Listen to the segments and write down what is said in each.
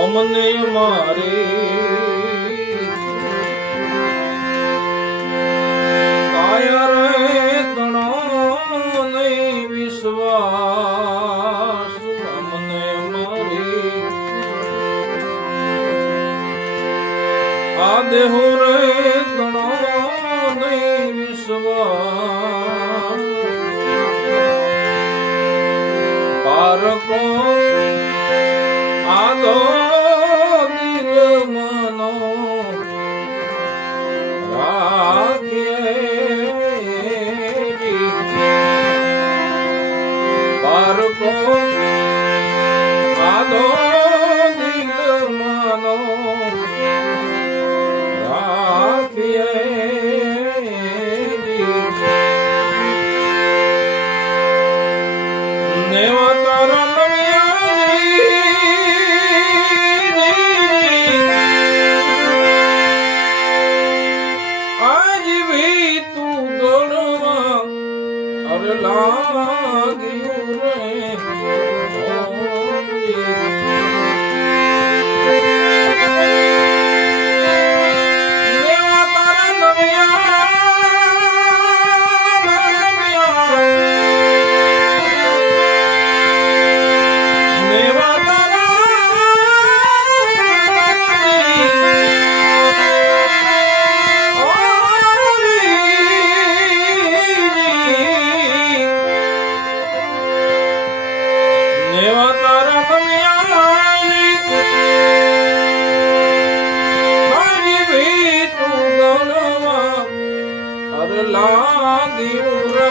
અમને મારે કાયા રે તણો નહીં વિશ્વાસ અમને મારે આ દેહો રે તણો નહીં વિશ્વાસ પારકો આદો પારકો આદો દિલ માનો રાખીએ નેવા તારા આજ ભી તું દોડવા અરે લાગ્યું રે લાગ્યું રે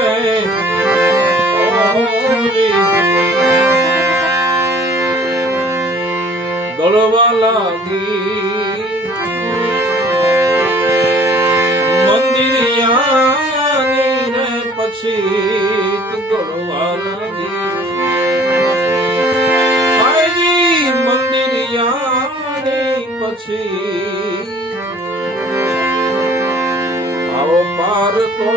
ગળવા લાગી મંદિરિયાની રે પછી ગળવા લાગી મંદિરિયાની પછી આવો પાર તો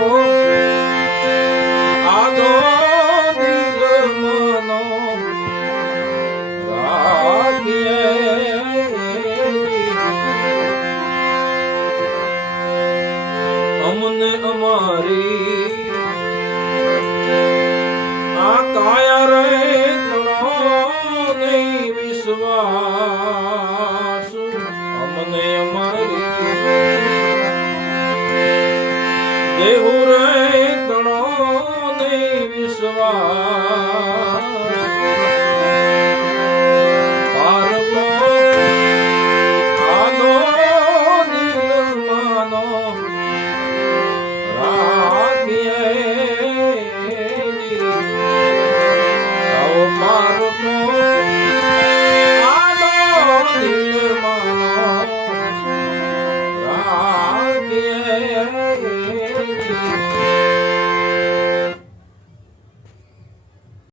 આદો દિલ મનો રાખીએ અમને અમારી આ કાયા રે તણો નહીં વિશ્વાસ અમને અમારી દેહુ રે તણો નહીં વિશ્વાસ